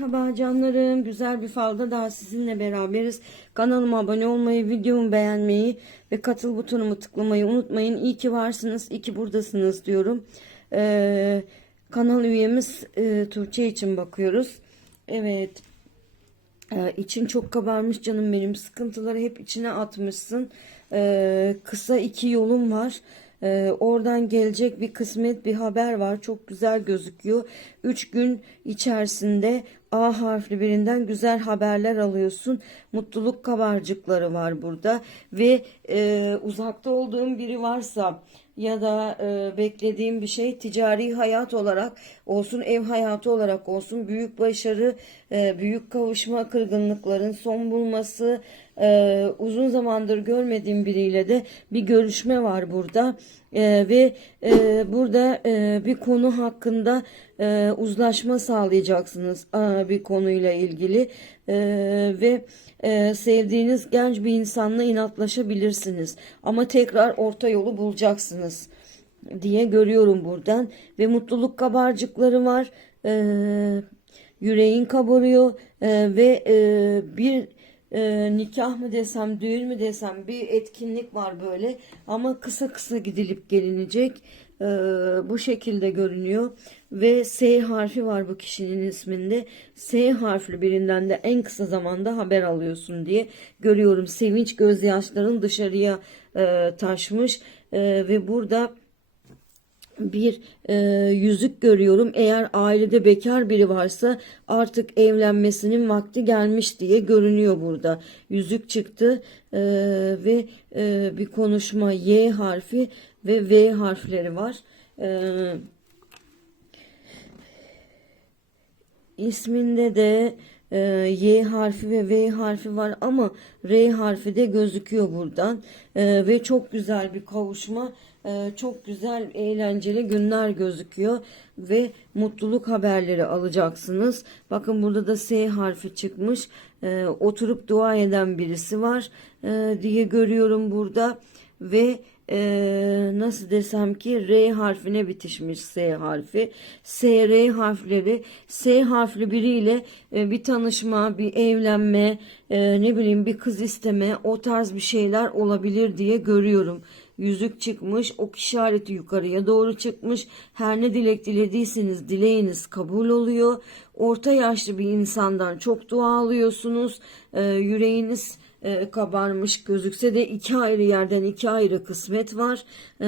Merhaba canlarım. Güzel bir falda daha sizinle beraberiz. Kanalıma abone olmayı, videomu beğenmeyi ve katıl butonumu tıklamayı unutmayın. İyi ki varsınız, iyi ki buradasınız diyorum. Ee, kanal üyemiz e, Tuğçe için bakıyoruz. Evet. Ee, için çok kabarmış canım benim. Sıkıntıları hep içine atmışsın. Ee, kısa iki yolum var. Ee, oradan gelecek bir kısmet bir haber var. Çok güzel gözüküyor. Üç gün içerisinde A harfli birinden güzel haberler alıyorsun. Mutluluk kabarcıkları var burada. Ve e, uzakta olduğun biri varsa ya da e, beklediğim bir şey ticari hayat olarak olsun, ev hayatı olarak olsun büyük başarı, e, büyük kavuşma, kırgınlıkların son bulması, e, uzun zamandır görmediğim biriyle de bir görüşme var burada. E, ve e, burada e, bir konu hakkında e, uzlaşma sağlayacaksınız e, bir konuyla ilgili. E, ve e, sevdiğiniz genç bir insanla inatlaşabilirsiniz. Ama tekrar orta yolu bulacaksınız diye görüyorum buradan. Ve mutluluk kabarcıkları var. E, yüreğin kabarıyor. E, ve e, bir e, nikah mı desem düğün mü desem bir etkinlik var böyle. Ama kısa kısa gidilip gelinecek. E, bu şekilde görünüyor. Ve S harfi var bu kişinin isminde. S harfli birinden de en kısa zamanda haber alıyorsun diye görüyorum. Sevinç gözyaşların dışarıya e, taşmış. E, ve burada bir e, yüzük görüyorum. Eğer ailede bekar biri varsa artık evlenmesinin vakti gelmiş diye görünüyor burada. Yüzük çıktı e, ve e, bir konuşma Y harfi ve V harfleri var. E, isminde de e, Y harfi ve V harfi var ama R harfi de gözüküyor buradan E, ve çok güzel bir kavuşma e, çok güzel eğlenceli günler gözüküyor ve mutluluk haberleri alacaksınız bakın burada da S harfi çıkmış E, oturup dua eden birisi var e, diye görüyorum burada ve e, nasıl desem ki R harfine bitişmiş S harfi. S, R harfleri S harfli biriyle e, bir tanışma, bir evlenme, e, ne bileyim bir kız isteme o tarz bir şeyler olabilir diye görüyorum. Yüzük çıkmış, ok işareti yukarıya doğru çıkmış. Her ne dilek dilediyseniz dileğiniz kabul oluyor. Orta yaşlı bir insandan çok dua alıyorsunuz. E, yüreğiniz e, kabarmış gözükse de iki ayrı yerden iki ayrı kısmet var. E,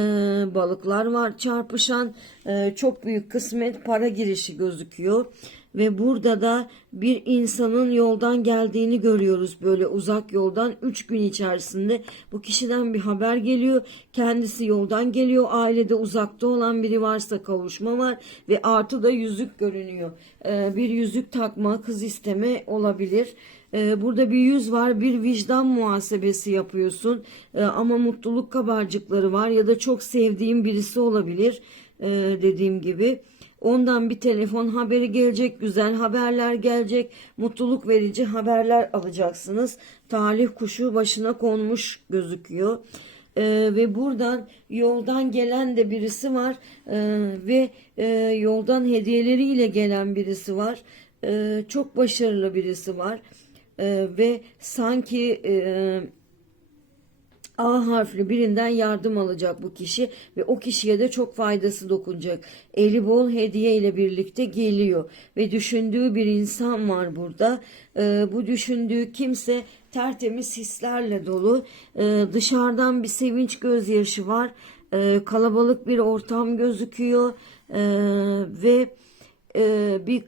balıklar var çarpışan. E, çok büyük kısmet para girişi gözüküyor. Ve burada da bir insanın yoldan geldiğini görüyoruz böyle uzak yoldan 3 gün içerisinde. Bu kişiden bir haber geliyor kendisi yoldan geliyor ailede uzakta olan biri varsa kavuşma var ve artı da yüzük görünüyor. Ee, bir yüzük takma kız isteme olabilir ee, burada bir yüz var bir vicdan muhasebesi yapıyorsun Ee, ama mutluluk kabarcıkları var ya da çok sevdiğim birisi olabilir ee, dediğim gibi Ondan bir telefon haberi gelecek, güzel haberler gelecek, mutluluk verici haberler alacaksınız. Talih kuşu başına konmuş gözüküyor. Ee, ve buradan yoldan gelen de birisi var Ee, ve e, yoldan hediyeleriyle gelen birisi var. Ee, çok başarılı birisi var Ee, ve sanki... E, A harfli birinden yardım alacak bu kişi ve o kişiye de çok faydası dokunacak. Eli bol hediye ile birlikte geliyor ve düşündüğü bir insan var burada. Ee, bu düşündüğü kimse tertemiz hislerle dolu. Ee, dışarıdan bir sevinç gözyaşı var. Ee, kalabalık bir ortam gözüküyor ee, ve e, bir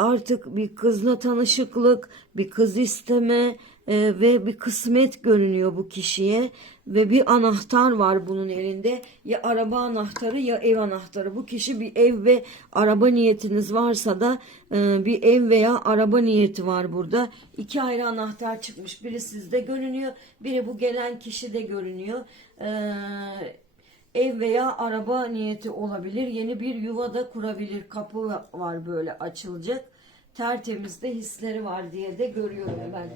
artık bir kızla tanışıklık, bir kız isteme e, ve bir kısmet görünüyor bu kişiye ve bir anahtar var bunun elinde. Ya araba anahtarı ya ev anahtarı. Bu kişi bir ev ve araba niyetiniz varsa da e, bir ev veya araba niyeti var burada. İki ayrı anahtar çıkmış. Biri sizde görünüyor, biri bu gelen kişide görünüyor. Eee ev veya araba niyeti olabilir. Yeni bir yuva da kurabilir. Kapı var böyle açılacak. Tertemiz de hisleri var diye de görüyorum ben.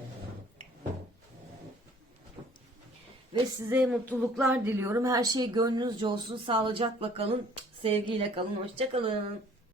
Ve size mutluluklar diliyorum. Her şey gönlünüzce olsun. Sağlıcakla kalın. Sevgiyle kalın. Hoşçakalın.